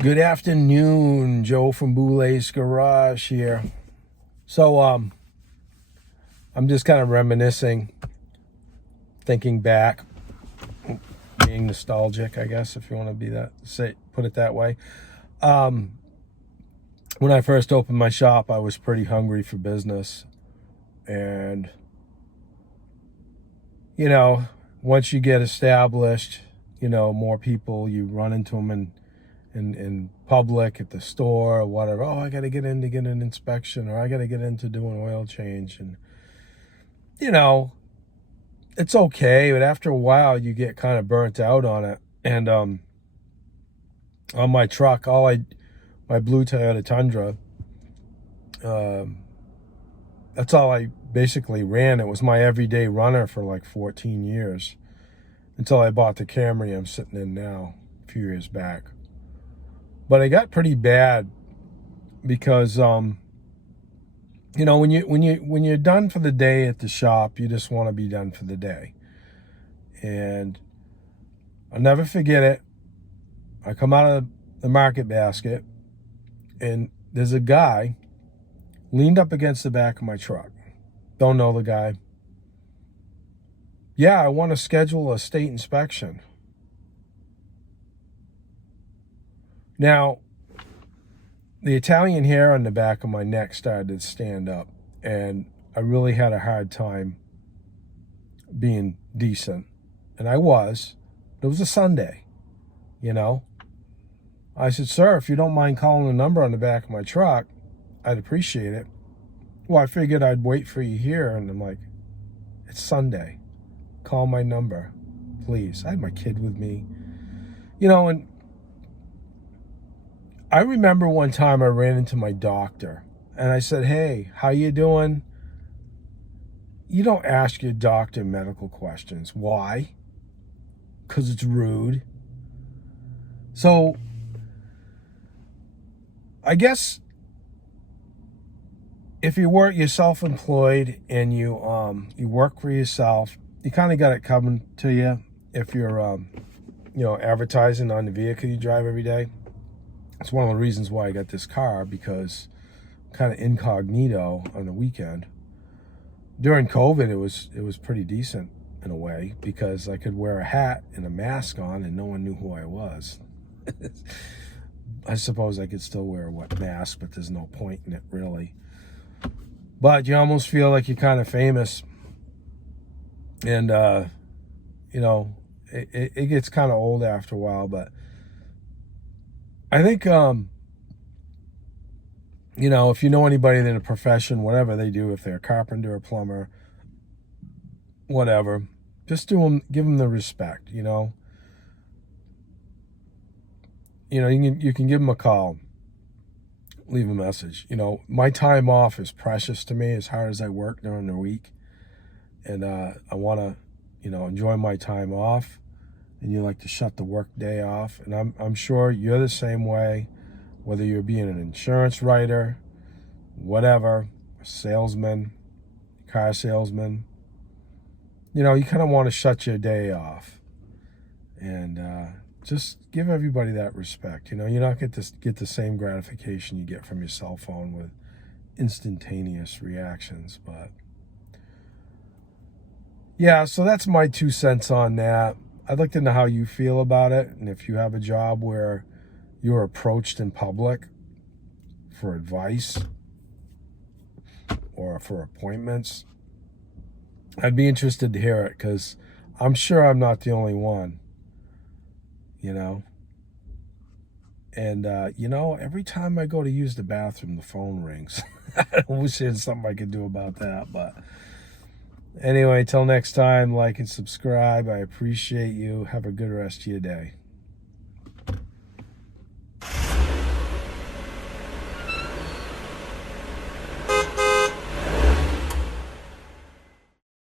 Good afternoon, Joe from Boulet's Garage here. So, I'm just kind of reminiscing, thinking back, being nostalgic, I guess, if you want to put it that way. When I first opened my shop, I was pretty hungry for business. And, once you get established, more people, you run into them in public, at the store, or whatever. Oh, I got to get in to get an inspection, or I got to get in to do an oil change. And, it's okay, but after a while, you get kind of burnt out on it. And on my truck, my blue Toyota Tundra, that's all I basically ran. It was my everyday runner for like 14 years until I bought the Camry I'm sitting in now a few years back. But it got pretty bad because when you're done for the day at the shop, you just want to be done for the day. And I'll never forget it. I come out of the market basket, and there's a guy leaned up against the back of my truck. Don't know the guy. Yeah, I want to schedule a state inspection. Now, the Italian hair on the back of my neck started to stand up, and I really had a hard time being decent. And I was. It was a Sunday, I said, sir, if you don't mind calling the number on the back of my truck, I'd appreciate it. Well, I figured I'd wait for you here. And I'm like, it's Sunday. Call my number, please. I had my kid with me. And I remember one time I ran into my doctor and I said, hey, how you doing? You don't ask your doctor medical questions. Why? Because it's rude. So I guess if you're self-employed and you work for yourself, you kind of got it coming to you. If you're advertising on the vehicle you drive every day. It's one of the reasons why I got this car, because I'm kind of incognito on the weekend. During COVID, it was pretty decent in a way, because I could wear a hat and a mask on and no one knew who I was. I suppose I could still wear a mask, but there's no point in it really. But you almost feel like you're kind of famous. And, it gets kind of old after a while, but I think, if you know anybody in a profession, whatever they do, if they're a carpenter, a plumber, whatever, just give them the respect, you can give them a call, leave a message. My time off is precious to me, as hard as I work during the week. And I want to, enjoy my time off. And you like to shut the work day off. And I'm sure you're the same way, whether you're being an insurance writer, whatever, a salesman, car salesman. You kind of want to shut your day off. And just give everybody that respect. You're not get the same gratification you get from your cell phone with instantaneous reactions. But yeah, so that's my 2 cents on that. I'd like to know how you feel about it, and if you have a job where you're approached in public for advice or for appointments. I'd be interested to hear it, because I'm sure I'm not the only one, And, every time I go to use the bathroom, the phone rings. I wish there's something I could do about that, but anyway, till next time, like and subscribe. I appreciate you. Have a good rest of your day.